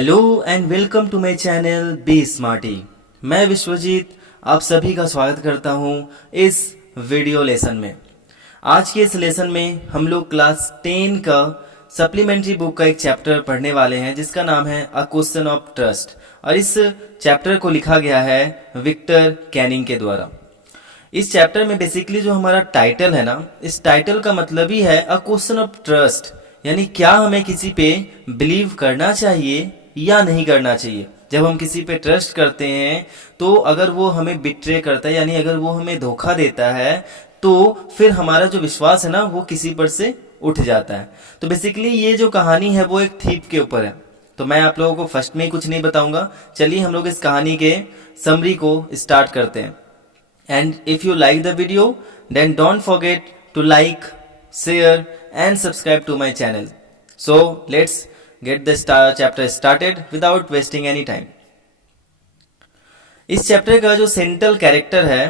Hello and welcome to my channel be smarty. मैं विश्वजीत आप सभी का स्वागत करता हूं इस वीडियो लेसन में। आज के इस लेसन में हम लोग क्लास 10 का सप्लीमेंट्री बुक का एक चैप्टर पढ़ने वाले हैं जिसका नाम है अ क्वेश्चन ऑफ ट्रस्ट, और इस चैप्टर को लिखा गया है विक्टर कैनिंग के द्वारा। इस चैप्टर में बेसिकली जो हमारा टाइटल है ना, इस टाइटल का मतलब ही है अ क्वेश्चन ऑफ ट्रस्ट, यानी क्या हमें किसी पे बिलीव करना चाहिए या नहीं करना चाहिए। जब हम किसी पे ट्रस्ट करते हैं तो अगर वो हमें बिट्रे करता है, यानी अगर वो हमें धोखा देता है, तो फिर हमारा जो विश्वास है ना वो किसी पर से उठ जाता है। तो बेसिकली ये जो कहानी है वो एक थीप के ऊपर है। तो मैं आप लोगों को फर्स्ट में ही कुछ नहीं बताऊंगा, चलिए हम लोग इस कहानी के समरी को स्टार्ट करते हैं। And if you like the video, then don't forget to like, share and subscribe to my channel. So let's get the chapter started without wasting any time. इस चैप्टर का जो सेंट्रल कैरेक्टर है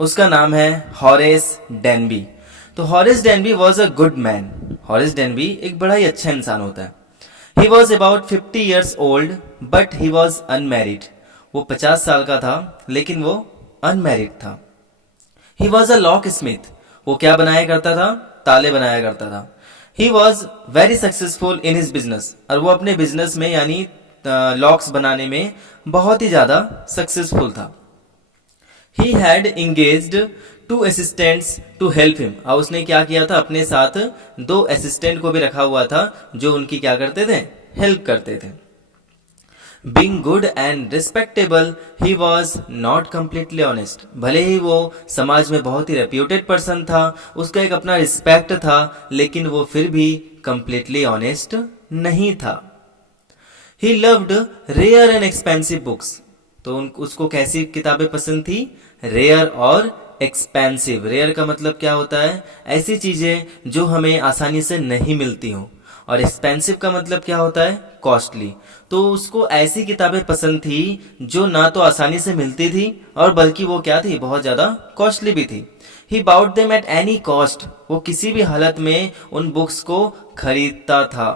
उसका नाम है Horace Denby. तो Horace Denby was a good man. Horace Denby एक बड़ा ही अच्छा इंसान होता है। He was about 50 years old but he was unmarried. वो 50 साल का था लेकिन वो अनमैरिड था। He was a lock Smith. वो क्या बनाया करता था? ताले बनाया करता था। He was very successful in his business. और वो अपने बिजनेस में यानी लॉक्स बनाने में बहुत ही ज्यादा सक्सेसफुल था। He had engaged 2 assistants to help him. और उसने क्या किया था? अपने साथ 2 असिस्टेंट को भी रखा हुआ था जो उनकी क्या करते थे? हेल्प करते थे। Being good and respectable, he was not completely honest. भले ही वो समाज में बहुत ही रेप्यूटेड पर्सन था, उसका एक अपना रिस्पेक्ट था, लेकिन वो फिर भी completely honest नहीं था। He loved rare and expensive books. तो उसको कैसी किताबें पसंद थी? रेयर और एक्सपेंसिव। रेयर का मतलब क्या होता है? ऐसी चीजें जो हमें आसानी से नहीं मिलती हों। और एक्सपेंसिव का मतलब क्या होता है? कॉस्टली। तो उसको ऐसी किताबें पसंद थी जो ना तो आसानी से मिलती थी और बल्कि वो क्या थी? बहुत ज्यादा कॉस्टली भी थी। He bought them at any cost. वो किसी भी हालत में उन बुक्स को खरीदता था।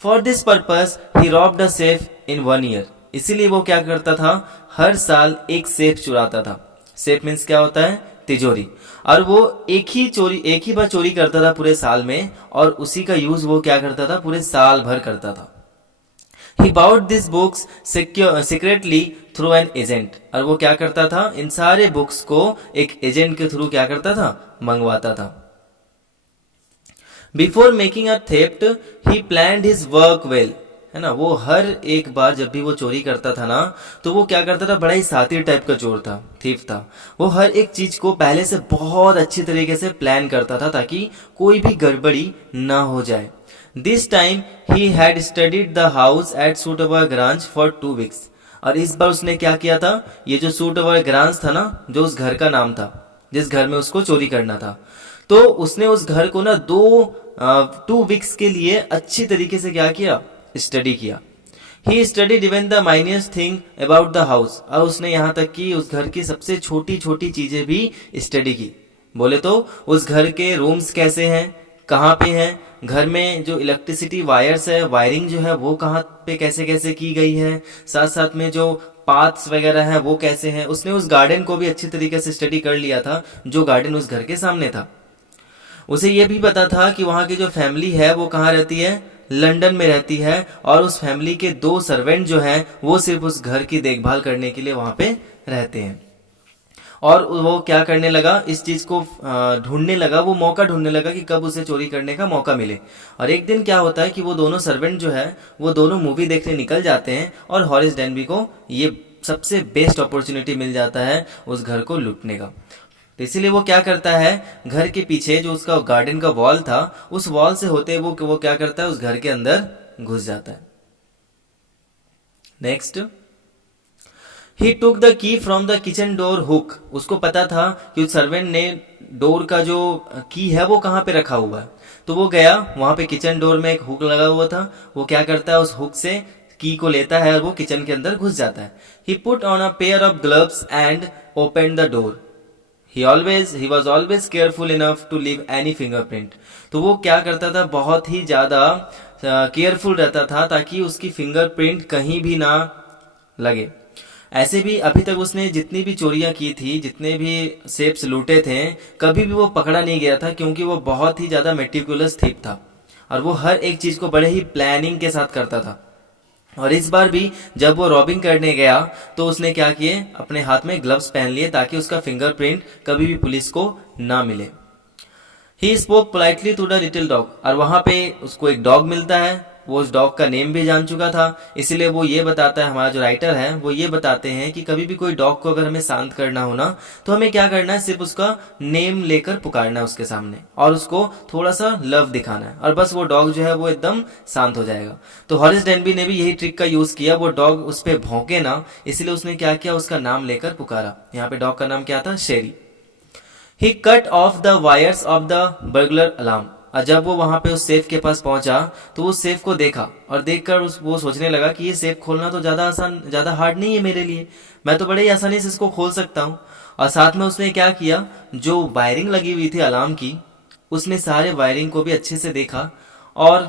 For this purpose he robbed a safe in 1 year। इसीलिए वो क्या करता था? हर साल एक सेफ चुराता था। सेफ मीन्स क्या होता है? तिजोरी। और वो एक ही बार चोरी करता था पूरे साल में, और उसी का यूज वो क्या करता था? पूरे साल भर करता था। He bought these books secretly through an agent। और वो क्या करता था? इन सारे बुक्स को एक एजेंट के थ्रू क्या करता था? मंगवाता था। Before making a theft, he planned his work well। है ना, वो हर एक बार जब भी वो चोरी करता था ना, तो वो क्या करता था? बड़ा ही सातिर टाइप का चोर था, थीफ था। वो हर एक चीज को पहले से बहुत अच्छी तरीके से प्लान करता था ताकि कोई भी गड़बड़ी ना हो जाए। This time he had studied the house at Sutover Grange for 2 weeks। और इस बार उसने क्या किया था? ये जो सूटओवर ग्रांज था ना, जो उस घर का नाम था जिस घर में उसको चोरी करना था, तो उसने उस घर को ना 2 weeks के लिए अच्छी तरीके से क्या किया? स्टडी किया। He studied even the minute thing about the house. और उसने यहाँ तक कि उस घर की सबसे छोटी छोटी चीजें भी स्टडी की। बोले तो उस घर के रूम्स कैसे हैं, कहाँ पे हैं, घर में जो इलेक्ट्रिसिटी वायर्स है, वायरिंग जो है वो कहाँ पे कैसे कैसे की गई है, साथ साथ में जो पाथ्स वगैरह है वो कैसे हैं। उसने उस गार्डन को भी अच्छी तरीके से स्टडी कर लिया था जो गार्डन उस घर के सामने था। उसे ये भी पता था कि वहां की जो फैमिली है वो कहाँ रहती है? लंदन में रहती है। और उस फैमिली के 2 सर्वेंट जो हैं वो सिर्फ उस घर की देखभाल करने के लिए वहां पे रहते हैं। और वो क्या करने लगा? इस चीज को ढूंढने लगा, वो मौका ढूंढने लगा कि कब उसे चोरी करने का मौका मिले। और एक दिन क्या होता है कि वो दोनों सर्वेंट जो है वो दोनों मूवी देखने निकल जाते हैं और हॉरिस डेनबी को ये सबसे बेस्ट अपॉर्चुनिटी मिल जाता है उस घर को लूटने का। तो इसीलिए वो क्या करता है? घर के पीछे जो उसका गार्डन का वॉल था, उस वॉल से होते वो क्या करता है? उस घर के अंदर घुस जाता है। Next, he took the key from the kitchen door hook. उसको पता था कि उस सर्वेंट ने डोर का जो की है वो कहाँ पे रखा हुआ है, तो वो गया वहां पे किचन डोर में एक हुक लगा हुआ था। वो क्या करता है? उस हुक से की को लेता है और वो किचन के अंदर घुस जाता है। He put on a pair of gloves and open the door. He was always careful enough to leave any fingerprint. तो वो क्या करता था, बहुत ही ज्यादा केयरफुल रहता था ताकि उसकी फिंगरप्रिंट कहीं भी ना लगे। ऐसे भी अभी तक उसने जितनी भी चोरियां की थी, जितने भी सेफ्स लूटे थे, कभी भी वो पकड़ा नहीं गया था क्योंकि वो बहुत ही ज्यादा मेटिकुलस थीप था और वो हर एक चीज को बड़े ही प्लानिंग के साथ करता था। और इस बार भी जब वो रॉबिंग करने गया तो उसने क्या किए, अपने हाथ में ग्लव्स पहन लिए ताकि उसका फिंगरप्रिंट कभी भी पुलिस को ना मिले। He spoke politely to the little dog, और वहां पे उसको एक डॉग मिलता है। वो उस डॉग का नेम भी जान चुका था, इसीलिए वो ये बताता है, हमारा जो राइटर है वो ये बताते हैं कि कभी भी कोई डॉग को अगर हमें शांत करना हो ना, तो हमें क्या करना है, सिर्फ उसका नेम लेकर पुकारना है उसके सामने और उसको थोड़ा सा लव दिखाना है, और बस वो डॉग जो है वो एकदम शांत हो जाएगा। तो हॉरिस डेनबी ने भी यही ट्रिक का यूज किया, वो डॉग उस पर भौंके ना, इसलिए उसने क्या किया, उसका नाम लेकर पुकारा। यहाँ पे डॉग का नाम क्या था, Sherry. He cut off the wires of the burglar alarm, और जब वो वहां पे उस सेफ के पास पहुंचा तो वो सेफ को देखा और देखकर वो सोचने लगा कि ये सेफ खोलना तो ज्यादा आसान, ज्यादा हार्ड नहीं है मेरे लिए, मैं तो बड़े ही आसानी से इसको खोल सकता हूँ। और साथ में उसने क्या किया, जो वायरिंग लगी हुई थी अलार्म की, उसने सारे वायरिंग को भी अच्छे से देखा और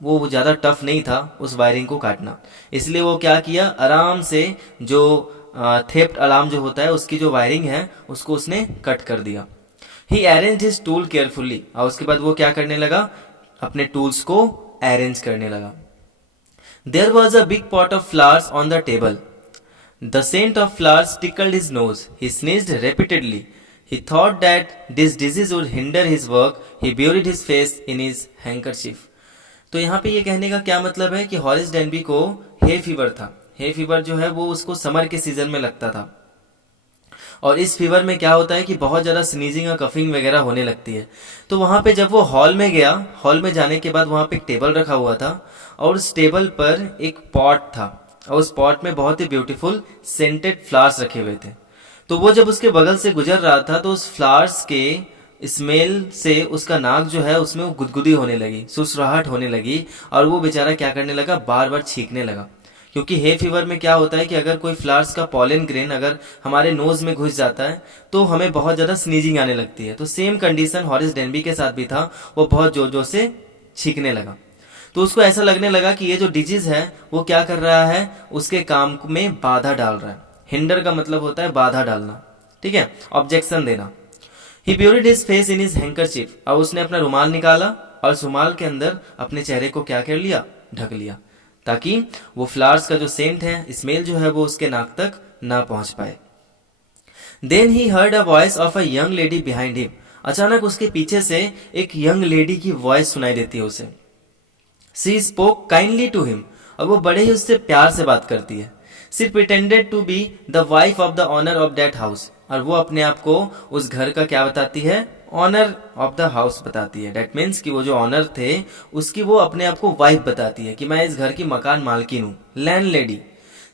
वो ज्यादा टफ नहीं था उस वायरिंग को काटना, इसलिए वो क्या किया, आराम से जो थेफ्ट अलार्म जो होता है उसकी जो वायरिंग है उसको उसने कट कर दिया। ही अरेंज हिज टूल केयरफुली, और उसके बाद वो क्या करने लगा, अपने टूल्स को अरेंज करने लगा। There was a big pot of flowers on the table, the scent of flowers tickled his nose, he sneezed repeatedly, he thought that this disease would hinder his work, he buried his face in his handkerchief। तो यहाँ पे ये कहने का क्या मतलब है कि हॉरिस डेनबी को हे फीवर था। हे फीवर जो है वो उसको समर के सीजन में लगता था, और इस फीवर में क्या होता है कि बहुत ज्यादा स्नीजिंग और कफिंग वगैरह होने लगती है। तो वहां पे जब वो हॉल में गया, हॉल में जाने के बाद वहां पे एक टेबल रखा हुआ था और उस टेबल पर एक पॉट था और उस पॉट में बहुत ही ब्यूटीफुल सेंटेड फ्लावर्स रखे हुए थे। तो वो जब उसके बगल से गुजर रहा था तो उस फ्लावर्स के स्मेल से उसका नाक जो है उसमें वो गुदगुदी होने लगी, सुसराहट होने लगी, और वो बेचारा क्या करने लगा, बार बार छींकने लगा। क्योंकि हे फीवर में क्या होता है कि अगर कोई फ्लावर्स का पॉलन ग्रेन अगर हमारे नोज में घुस जाता है तो हमें बहुत ज्यादा स्नीजिंग आने लगती है। तो सेम कंडीशन हॉरिस डेनबी के साथ भी था, वो बहुत जोर जोर से छींकने लगा। तो उसको ऐसा लगने लगा कि ये जो डिजीज है वो क्या कर रहा है, उसके काम में बाधा डाल रहा है। हिंडर का मतलब होता है बाधा डालना, ठीक है, ऑब्जेक्शन देना। He buried his face in his handkerchief, अब उसने अपना रुमाल निकाला और उस रुमाल के अंदर अपने चेहरे को क्या कर लिया, ढक लिया, ताकि वो फ्लावर्स का जो सेंट है, स्मेल जो है वो उसके नाक तक ना पहुंच पाए। Then he heard a voice of a young lady behind him, अचानक उसके पीछे से एक यंग लेडी की वॉइस सुनाई देती है उसे। सी स्पोक काइंडली टू हिम, और वो बड़े ही उससे प्यार से बात करती है। She pretended to be the wife of the owner of that house, और वो अपने आप को उस घर का क्या बताती है, ऑनर ऑफ द हाउस बताती है। डेट मीन्स कि वो जो ऑनर थे उसकी वो अपने आप को वाइफ बताती है कि मैं इस घर की मकान मालकिन हूँ, landlady.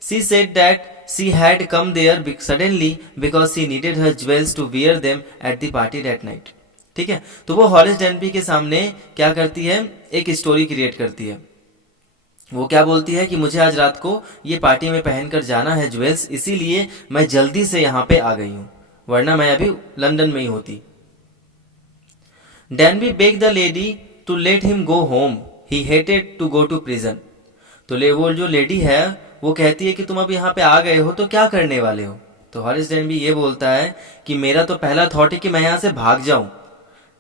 She said that she had come there suddenly because she needed her jewels to wear them at the party that night. ठीक है, तो वो हॉरिस डेनबी के सामने क्या करती है, एक स्टोरी क्रिएट करती है। वो क्या बोलती है कि मुझे आज रात को ये पार्टी में पहनकर जाना है ज्वेल्स, इसीलिए मैं जल्दी से यहाँ पे आ गई हूँ, वरना मैं अभी लंदन में ही होती। Danby beg the lady to let him go home, he hated to go to prison. तो वो जो लेडी है वो कहती है कि तुम अब यहाँ पे आ गए हो तो क्या करने वाले हो। तो हॉरिस डेनबी ये बोलता है कि मेरा तो पहला थॉट है कि मैं यहाँ से भाग जाऊं,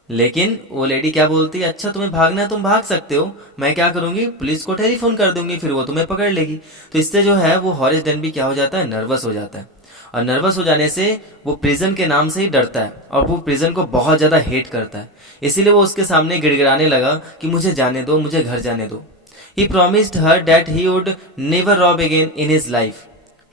लेकिन वो लेडी क्या बोलती है, अच्छा तुम्हें भागना है तुम भाग सकते हो, मैं क्या करूंगी, पुलिस को टेलीफोन कर दूंगी, फिर वो तुम्हें पकड़ लेगी। तो इससे जो है वो हॉरिस डेनबी क्या हो जाता है, नर्वस हो जाता है, और नर्वस हो जाने से वो प्रिजन के नाम से ही डरता है और वो प्रिजन को बहुत ज्यादा हेट करता है। इसीलिए वो उसके सामने गिड़गिड़ाने लगा कि मुझे जाने दो, मुझे घर जाने दो। He promised her that he would never rob again in his life.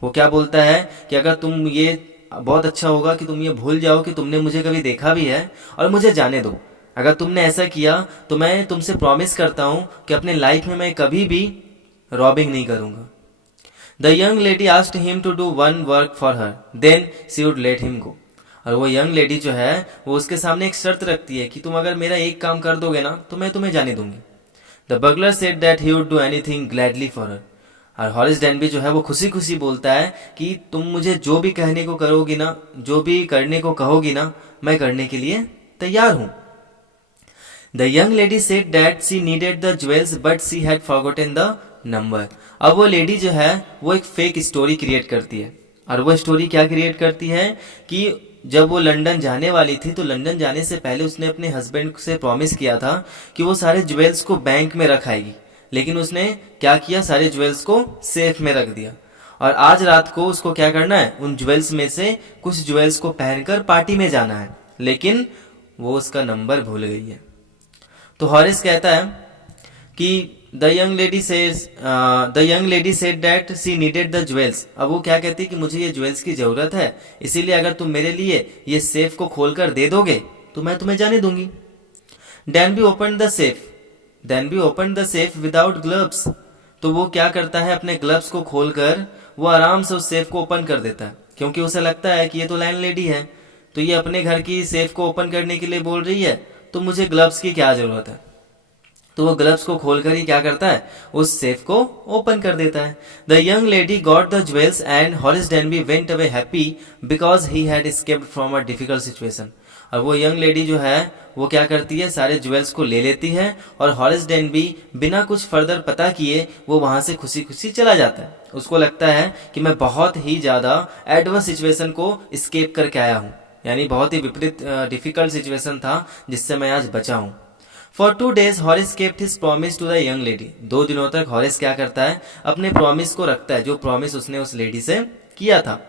वो क्या बोलता है कि अगर तुम ये, बहुत अच्छा होगा कि तुम ये भूल जाओ कि तुमने मुझे कभी देखा भी है और मुझे जाने दो। अगर तुमने ऐसा किया तो मैं तुमसे प्रॉमिस करता हूं कि अपने लाइफ में मैं कभी भी रॉबिंग नहीं करूंगा। The young lady asked him to do one work for her, then she would let him go. और वो यंग लेडी जो है वो उसके सामने एक शर्त रखती है कि तुम अगर मेरा एक काम कर दोगे ना तो मैं तुम्हें जाने दूंगी। The bugler said that he would do anything gladly for her. और हॉरिस डेनबी जो है वो खुशी खुशी बोलता है कि तुम मुझे जो भी कहने को करोगी ना, जो भी करने को कहोगी ना, मैं करने के लिए तैयार हूं। The young lady said that she needed the jewels but she had forgotten the number. अब वो लेडी जो है वो एक फेक स्टोरी क्रिएट करती है, और वो स्टोरी क्या क्रिएट करती है कि जब वो लंदन जाने वाली थी तो लंदन जाने से पहले उसने अपने हस्बैंड से प्रॉमिस किया था कि वो सारे ज्वेल्स को बैंक में रखाएगी, लेकिन उसने क्या किया, सारे ज्वेल्स को सेफ में रख दिया। और आज रात को उसको क्या करना है, उन ज्वेल्स में से कुछ ज्वेल्स को पहनकर पार्टी में जाना है, लेकिन वो उसका नंबर भूल गई है। तो हॉरिस कहता है कि the young lady said that she needed the jewels. अब वो क्या कहती है कि मुझे ये ज्वेल्स की जरूरत है, इसीलिए अगर तुम मेरे लिए ये सेफ को खोलकर दे दोगे तो मैं तुम्हें जाने दूंगी। Then he open the safe without gloves. तो वो क्या करता है, अपने ग्लव्स को खोलकर वो आराम से उस सेफ को ओपन कर देता है, क्योंकि उसे लगता है कि ये तो लैंड लेडी है, तो ये अपने घर की सेफ को ओपन करने के लिए बोल रही है, तो मुझे ग्लव्स की क्या जरूरत है। तो वो ग्लव्स को खोलकर ही क्या करता है, उस सेफ को ओपन कर देता है। The young lady got the jewels and हॉरिस Denby went away happy because he had escaped from a difficult situation. और वो यंग लेडी जो है वो क्या करती है, सारे ज्वेल्स को ले लेती है, और हॉरिस डेनबी बिना कुछ फर्दर पता किए वो वहां से खुशी खुशी चला जाता है। उसको लगता है कि मैं बहुत ही ज्यादा एडवर्स सिचुएशन को स्केप करके आया हूँ, यानी बहुत ही विपरीत डिफिकल्ट सिचुएशन था जिससे मैं आज बचा हूँ। For 2 days Horace kept his promise to the young lady. 2 दिनों तक हॉरिस क्या करता है, अपने प्रॉमिस को रखता है, जो प्रॉमिस उसने उस लेडी से किया था।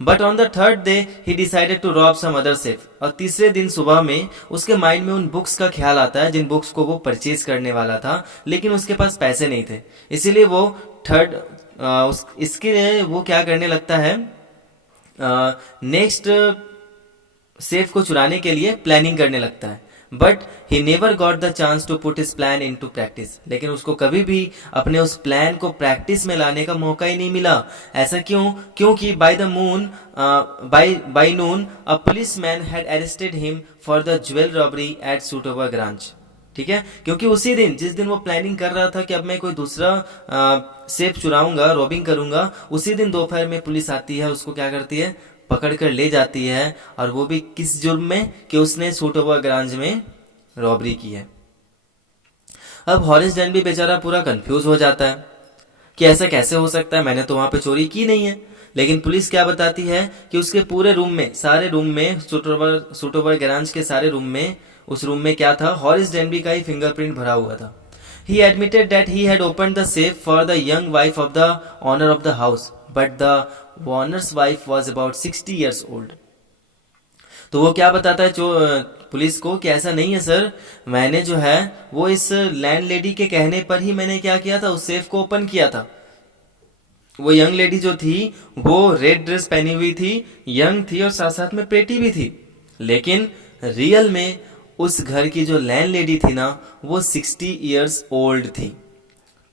But on the 3rd day he decided to rob some other safe. और तीसरे दिन सुबह में उसके माइंड में उन बुक्स का ख्याल आता है जिन बुक्स को वो परचेज करने वाला था, लेकिन उसके पास पैसे नहीं थे, इसीलिए वो इसके लिए वो क्या करने लगता है, नेक्स्ट सेफ को चुराने के लिए प्लानिंग करने लगता है। But he never got the chance to put his plan into practice. लेकिन उसको कभी भी अपने उस प्लान को प्रैक्टिस में लाने का मौका ही नहीं मिला। ऐसा क्यों? क्योंकि by noon a policeman had arrested him for the jewel robbery at Sutover Grange. ठीक है, क्योंकि उसी दिन जिस दिन वो प्लानिंग कर रहा था कि अब मैं कोई दूसरा सेफ चुराऊंगा, रॉबिंग करूंगा, उसी दिन दोपहर में पुलिस आती है, उसको क्या करती है, पकड़ कर ले जाती है, और वो भी किस जुर्म में, कि उसने सूटोवर ग्रांज में रॉबरी की है। अब हॉरिस डेनबी बेचारा पूरा कंफ्यूज हो जाता है कि ऐसा कैसे हो सकता है, मैंने तो वहां पे चोरी की नहीं है। लेकिन पुलिस क्या बताती है कि उसके पूरे रूम में, सारे रूम में, सूटोवर ग्रांज के सारे रूम में, उस रूम में क्या था, हॉरिस डेनबी का ही फिंगरप्रिंट भरा हुआ था। He admitted that he had opened the safe for the young wife of the owner of the house, but the owner's wife was about 60 years old. तो वो क्या बताता है पुलिस को कि ऐसा नहीं है सर, मैंने जो है वो इस लैंड लेडी के कहने पर ही मैंने क्या किया था, उस सेफ को ओपन किया था। वो यंग लेडी जो थी वो रेड ड्रेस पहनी हुई थी, यंग थी और साथ साथ में प्रेटी भी थी, लेकिन रियल में उस घर की जो लैंड लेडी थी ना वो 60 इयर्स ओल्ड थी।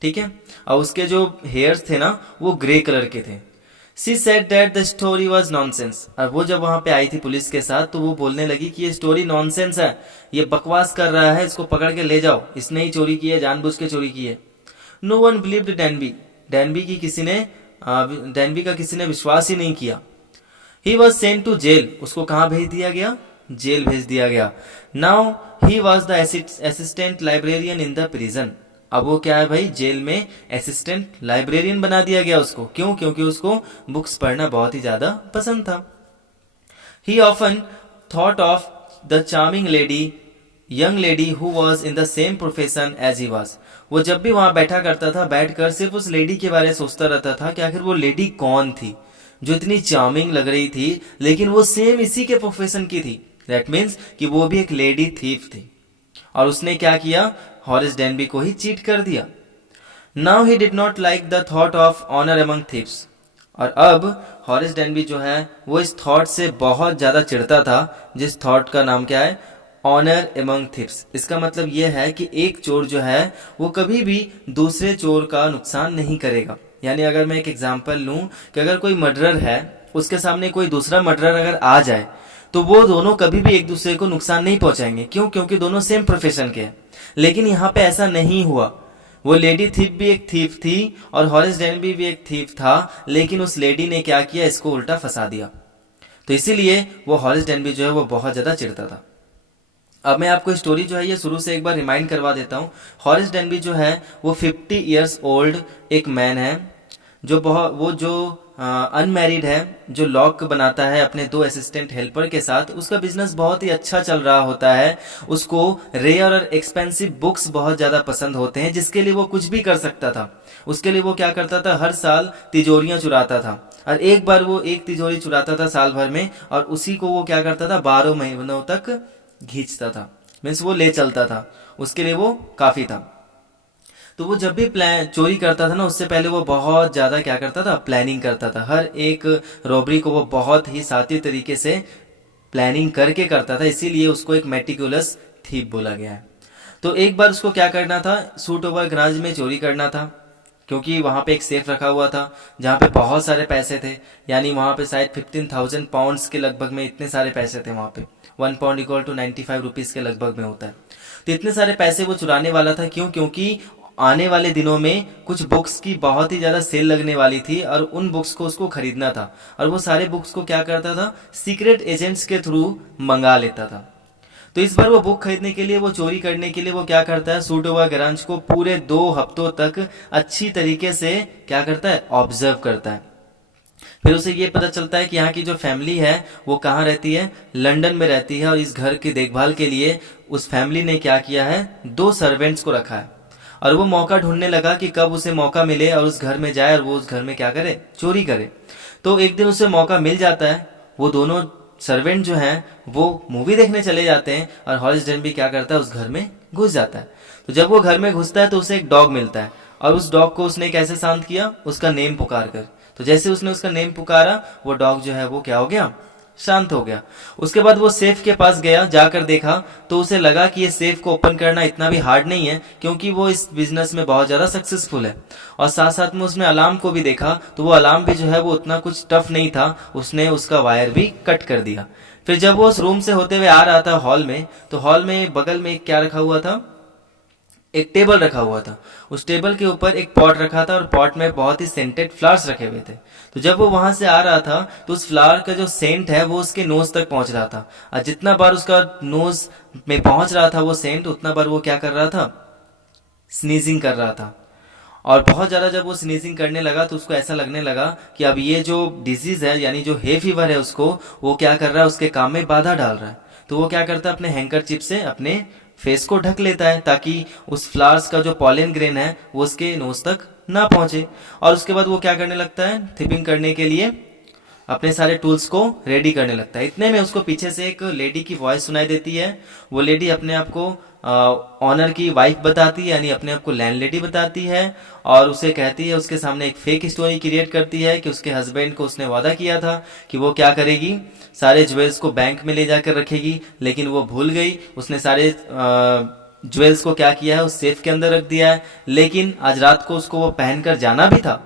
ठीक है, और उसके जो हेयर्स थे ना वो ग्रे कलर के थे। सी said that the story was nonsense. और वो जब वहां पे आई थी पुलिस के साथ तो वो बोलने लगी कि ये स्टोरी नॉनसेंस है, ये बकवास कर रहा है, इसको पकड़ के ले जाओ, इसने ही चोरी की है, जानबूझ के चोरी की है। No one believed Danby. Danby का किसी ने विश्वास ही नहीं किया। He was sent to jail. उसको कहाँ भेज दिया गया? जेल भेज दिया गया। Now he was the assistant librarian in the prison. अब वो क्या है भाई, जेल में असिस्टेंट लाइब्रेरियन बना दिया गया उसको। क्यों? क्योंकि उसको बुक्स पढ़ना बहुत ही ज्यादा पसंद था। He often thought of the charming young lady who was in the same profession as he was. वो जब भी वहां बैठा करता था, बैठकर सिर्फ उस लेडी के बारे में सोचता रहता था कि आखिर वो लेडी कौन थी जो इतनी चार्मिंग लग रही थी, लेकिन वो सेम इसी के प्रोफेशन की थी। दैट मीन्स कि वो भी एक लेडी थीफ थी, और उसने क्या किया, हॉरिस डेनबी को ही चीट कर दिया। Now he did not like the thought of honour among thieves. और अब हॉरिस डेनबी जो है वो इस थॉट से बहुत ज्यादा चिढ़ता था, जिस थॉट का नाम क्या है, ऑनर अमंग थीव्स। इसका मतलब यह है कि एक चोर जो है वो कभी भी दूसरे चोर का नुकसान नहीं करेगा। यानी अगर मैं एक एग्जांपल लूं कि अगर कोई मर्डरर है, उसके सामने कोई दूसरा मर्डरर अगर आ जाए तो वो दोनों कभी भी एक दूसरे को नुकसान नहीं पहुंचाएंगे। क्यों? क्योंकि दोनों सेम प्रोफेशन के हैं। लेकिन यहाँ पे ऐसा नहीं हुआ। वो लेडी थीफ भी एक थीफ थी और हॉरेस डेनबी भी एक थीफ था, लेकिन उस लेडी ने क्या किया, इसको उल्टा फंसा दिया। तो इसीलिए वो हॉरेस डेनबी जो है वो बहुत ज्यादा चिढ़ता था। अब मैं आपको स्टोरी जो है ये शुरू से एक बार रिमाइंड करवा देता हूँ। हॉरेस डेनबी जो है वो 50 ईयर्स ओल्ड एक मैन है, जो अनमैरिड है, जो लॉक बनाता है अपने 2 असिस्टेंट हेल्पर के साथ। उसका बिजनेस बहुत ही अच्छा चल रहा होता है। उसको रेयर और एक्सपेंसिव बुक्स बहुत ज्यादा पसंद होते हैं, जिसके लिए वो कुछ भी कर सकता था। उसके लिए वो क्या करता था, हर साल तिजोरियां चुराता था, और एक बार वो एक तिजोरी चुराता था साल भर में, और उसी को वो क्या करता था 12 महीनों तक खींचता था, मीन्स वो ले चलता था। उसके लिए वो काफी था। तो वो जब भी प्लान चोरी करता था ना, उससे पहले वो बहुत ज्यादा क्या करता था, प्लानिंग करता था। हर एक रॉबरी को वो बहुत ही साथी तरीके से प्लानिंग करके करता था, इसीलिए उसको एक मेटिकुलस थीफ बोला गया है। तो एक बार उसको क्या करना था, सूट ओवर गराज में चोरी करना था, क्योंकि वहां पे एक सेफ रखा हुआ था जहां पे बहुत सारे पैसे थे। यानी वहां पे शायद 15,000 पाउंड्स के लगभग में इतने सारे पैसे थे वहां पे। 1 पाउंड इक्वल टू 95 रुपीज के लगभग में होता है। तो इतने सारे पैसे वो चुराने वाला था। क्यों? क्योंकि आने वाले दिनों में कुछ बुक्स की बहुत ही ज्यादा सेल लगने वाली थी, और उन बुक्स को उसको खरीदना था। और वो सारे बुक्स को क्या करता था, सीक्रेट एजेंट्स के थ्रू मंगा लेता था। तो इस बार वो बुक खरीदने के लिए, वो चोरी करने के लिए वो क्या करता है, सूट ओवर गराज को पूरे 2 हफ्तों तक अच्छी तरीके से क्या करता है, ऑब्जर्व करता है। फिर उसे ये पता चलता है कि यहाँ की जो फैमिली है वो कहाँ रहती है, लंदन में रहती है। और इस घर की देखभाल के लिए उस फैमिली ने क्या किया है, 2 सर्वेंट्स को रखा है। और वो मौका ढूंढने लगा कि कब उसे मौका मिले और उस घर में जाए और वो उस घर में क्या करे, चोरी करे। तो एक दिन उसे मौका मिल जाता है। वो दोनों सर्वेंट जो हैं वो मूवी देखने चले जाते हैं, और हॉरिस डेनबी क्या करता है, उस घर में घुस जाता है। तो जब वो घर में घुसता है तो उसे एक डॉग मिलता है, और उस डॉग को उसने कैसे शांत किया, उसका नेम पुकार कर। तो जैसे उसने उसका नेम पुकारा, वो डॉग जो है वो क्या हो गया, शांत हो गया। उसके बाद वो सेफ के पास गया, जाकर देखा तो उसे लगा कि ये सेफ को ओपन करना इतना भी हार्ड नहीं है, क्योंकि वो इस बिजनेस में बहुत ज्यादा सक्सेसफुल है। और साथ साथ में उसने अलार्म को भी देखा, तो वो अलार्म भी जो है वो उतना कुछ टफ नहीं था, उसने उसका वायर भी कट कर दिया। फिर जब वो उस रूम से होते हुए आ रहा था हॉल में, तो हॉल में बगल में क्या रखा हुआ था, एक टेबल रखा हुआ था। उस टेबल के ऊपर एक पॉट रखा था, और पॉट में बहुत ही सेंटेड फ्लावर्स रखे हुए थे। तो जब वो वहां से आ रहा था तो उस फ्लावर का जो सेंट है वो उसके नोज तक पहुंच रहा था, और जितना बार उसका नोज में पहुंच रहा था वो सेंट, उतना बार वो क्या कर रहा था, स्नीजिंग कर रहा था। और बहुत ज्यादा जब वो स्नीजिंग करने लगा तो उसको ऐसा लगने लगा कि अब ये जो डिजीज है, यानी जो हे फीवर है, उसको वो क्या कर रहा है, उसके काम में बाधा डाल रहा है। तो वो क्या करता है, अपने हैंकरचिप से अपने फेस को ढक लेता है, ताकि उस फ्लावर्स का जो पॉलन ग्रेन है वो उसके नोज तक ना पहुंचे। और उसके बाद वो क्या करने लगता है, थिपिंग करने के लिए अपने सारे टूल्स को रेडी करने लगता है। इतने में उसको पीछे से एक लेडी की वॉइस सुनाई देती है। वो लेडी अपने आप को ऑनर की वाइफ बताती है, यानी अपने आप को लैंडलेडी बताती है, और उसे कहती है, उसके सामने एक फेक स्टोरी क्रिएट करती है कि उसके हस्बैंड को उसने वादा किया था कि वो क्या करेगी, सारे ज्वेल्स को बैंक में ले जाकर रखेगी, लेकिन वो भूल गई। उसने सारे ज्वेल्स को क्या किया है, उस सेफ के अंदर रख दिया है। लेकिन आज रात को उसको वो पहनकर जाना भी था,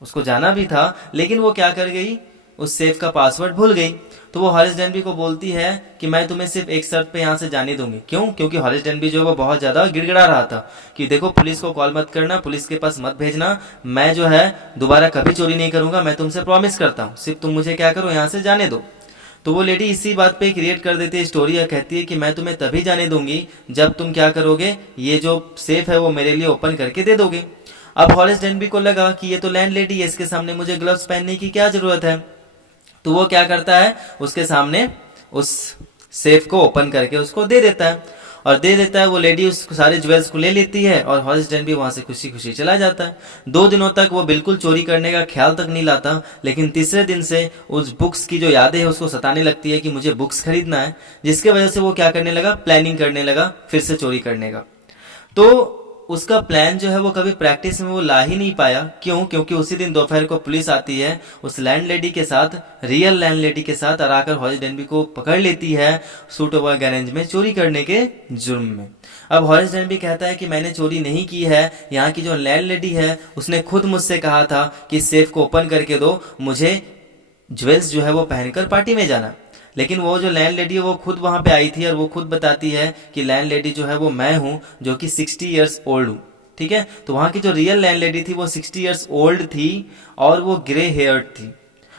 उसको जाना भी था, लेकिन वो क्या कर गई, उस सेफ का पासवर्ड भूल गई। तो वो हॉरिस डेनबी को बोलती है कि मैं तुम्हें सिर्फ एक शर्त पे यहाँ से जाने दूंगी। क्यों? क्योंकि हॉरिस डेनबी जो है वो बहुत ज्यादा गिड़गिड़ा रहा था कि देखो, पुलिस को कॉल मत करना, पुलिस के पास मत भेजना, मैं जो है दोबारा कभी चोरी नहीं करूंगा, मैं तुमसे प्रॉमिस करता हूँ, सिर्फ तुम मुझे क्या करो, यहाँ से जाने दो। तो वो लेडी इसी बात पे क्रिएट कर देती है स्टोरी, और कहती है कि मैं तुम्हें तभी जाने दूंगी जब तुम क्या करोगे, ये जो सेफ है वो मेरे लिए ओपन करके दे दोगे। अब हॉरिस डेनबी को लगा कि ये तो लैंड लेडी है, इसके सामने मुझे ग्लव्स पहनने की क्या जरूरत है। तो वो क्या करता है, उसके सामने उस सेफ को ओपन करके उसको दे देता है, और दे देता है। वो लेडी उस सारे ज्वेल्स को ले लेती है, और हॉरिस डेनबी वहां से खुशी खुशी चला जाता है। 2 दिनों तक वो बिल्कुल चोरी करने का ख्याल तक नहीं लाता, लेकिन तीसरे दिन से उस बुक्स की जो यादें है उसको सताने लगती है कि मुझे बुक्स खरीदना है, जिसके वजह से वो क्या करने लगा, प्लानिंग करने लगा फिर से चोरी करने का। तो उसका प्लान जो है वो कभी प्रैक्टिस में वो ला ही नहीं पाया। क्यों? क्योंकि उसी दिन दोपहर को पुलिस आती है उस लैंडलेडी के साथ, रियल लैंडलेडी के साथ, और आकर हॉरिस डेनबी को पकड़ लेती है सूट ओवर गैरेज में चोरी करने के जुर्म में। अब हॉरिस डेनबी कहता है कि मैंने चोरी नहीं की है, यहाँ की जो लैंडलेडी है उसने खुद मुझसे कहा था कि सेफ को ओपन करके दो, मुझे ज्वेल्स जो है वो पहनकर पार्टी में जाना। लेकिन वो जो लैंड लेडी है वो खुद वहां पे आई थी, और वो खुद बताती है कि लैंड लेडी जो है वो मैं हूं, जो कि 60 ईयर्स ओल्ड हूं। ठीक है। तो वहाँ की जो रियल लैंड लेडी थी वो 60 ईयर्स ओल्ड थी और वो ग्रे हेयर्ड थी,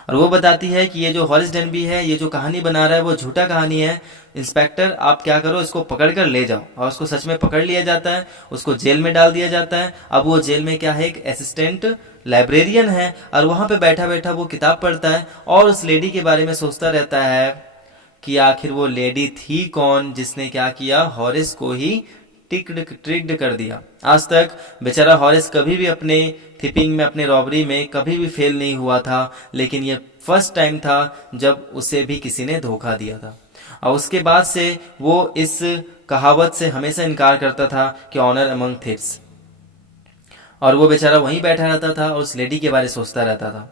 और वो बताती है कि ये जो हॉरिस डेनबी है, ये जो कहानी बना रहा है वो झूठा कहानी है। इंस्पेक्टर आप क्या करो, इसको पकड़ कर ले जाओ। और उसको सच में पकड़ लिया जाता है, उसको जेल में डाल दिया जाता है। अब वो जेल में क्या है, एक असिस्टेंट लाइब्रेरियन है, और वहाँ पे बैठा बैठा वो किताब पढ़ता है और उस लेडी के बारे में सोचता रहता है कि आखिर वो लेडी थी कौन जिसने क्या किया, हॉरिस को ही ट्रिक्ड कर दिया। आज तक बेचारा हॉरिस कभी भी अपने थिपिंग में, अपने रॉबरी में कभी भी फेल नहीं हुआ था, लेकिन ये फर्स्ट टाइम था जब उसे भी किसी ने धोखा दिया था। और उसके बाद से वो इस कहावत से हमेशा इनकार करता था कि ऑनर अमंग थिप्स, और वो बेचारा वहीं बैठा रहता था और उस लेडी के बारे में सोचता रहता था।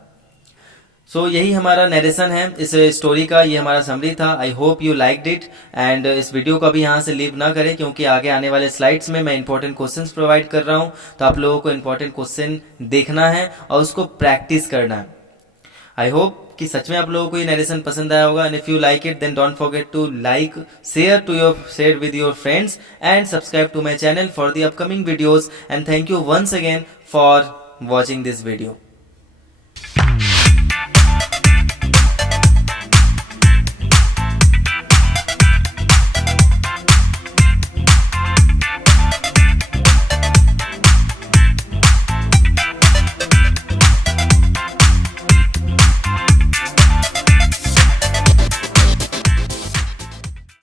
सो यही हमारा नरेशन है इस स्टोरी का, ये हमारा समरी था। I hope you liked it, and इस वीडियो को भी यहाँ से लीव ना करें, क्योंकि आगे आने वाले स्लाइड्स में मैं इंपॉर्टेंट क्वेश्चंस प्रोवाइड कर रहा हूँ। तो आप लोगों को इंपॉर्टेंट क्वेश्चन देखना है और उसको प्रैक्टिस करना है। आई होप कि सच में आप लोगों को ये नरेशन पसंद आया होगा, and if you like it then don't forget to like, share with your friends and subscribe to my channel for the upcoming videos. And thank you once again for watching this video.